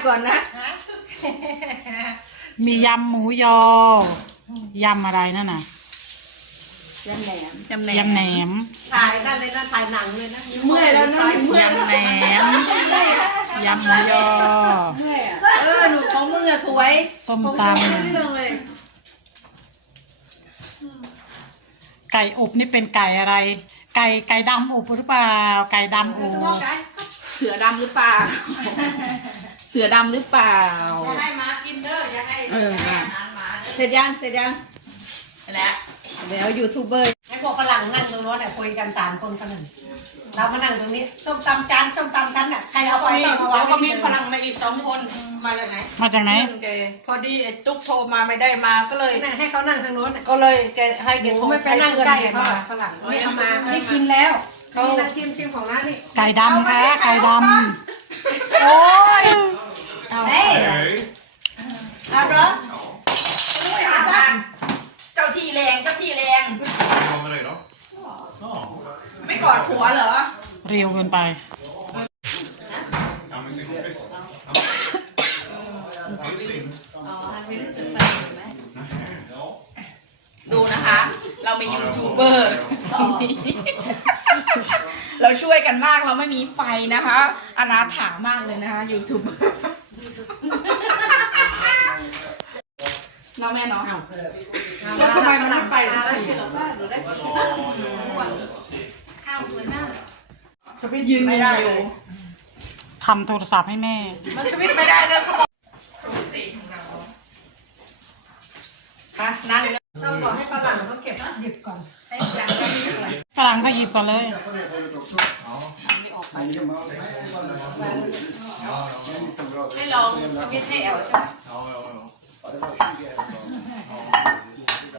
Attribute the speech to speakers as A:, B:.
A: ก่อนนะ
B: มียำหมูยอยำอะไรนั่นน่ะ
A: ยำแหนม
B: ยำแหนม
C: ถ่ายนั่นเลยนะถ่ายหนังเลยนะ
A: เมื่อยแล้วนะ
B: ยำแหนมยำหมูยอ
A: หนูของมึงอะสวย
B: ส้มตำ
A: เรื่องเลย
B: ไก่อบนี่เป็นไก่อะไรไก่ดำอบหรือเปล่าไก่ดำอบ
A: เสือดำหรือเปล่าเสือดำหรือเปล่า
C: อย่าให้มากินเด้ออย่าให้อาหารหมา
A: เสร็จยัง
C: แล้ว
A: เดี๋ยวยูทูบเบอร์
C: ให้พวกฝรั่งนั่งตรงโน้นเนี่ยคุยกัน3 คนคนหนึ่งเรามานั่งตรงนี้ส้มตำจานส้มตำชั้นน่ะใครเอาไปมาวาง
D: ก็มีฝรั่งมาอีก2 คนมาจากไหนพอดีไอ้ตุ๊กโทรมาไม่ได้มาก็เลย
C: ให้เขานั่งทางโน้น
D: ก็เลยแกให้แกโทร
C: ไม่ไปนั่งใกล้เขาฝรั่งไม่เอามาไม่กินแล้วเขาชิมของร้านนี่
B: ไก่ดำค่ะไก่ดำโอ้ย
C: เฮ้ยเอาเหรอ
D: เจ้าที่แรงไม่กอดผัวเหรอ
B: เรียวเกินไป
D: ดูนะคะเรามียูทูบเบอร์เราช่วยกันมากเราไม่มีไฟนะคะอนาถามากเลยนะคะยูทูบเบอร์เราแม่เนาะแล้วทำไมมันไม่ไปสวิตยืนไม่ได้เลย
B: ทำโทรศัพท์ให้แม่
D: มันสวิตไม่ได้เลยเขาบอกนั่ง
C: ต้องบอกให้ฝรั่งเขาเก็บหยิบก่อนให้
B: ฝรั่งเขาหยิบก่อนเลย
C: ให้ลองสวิตให้แอลใช่ไหม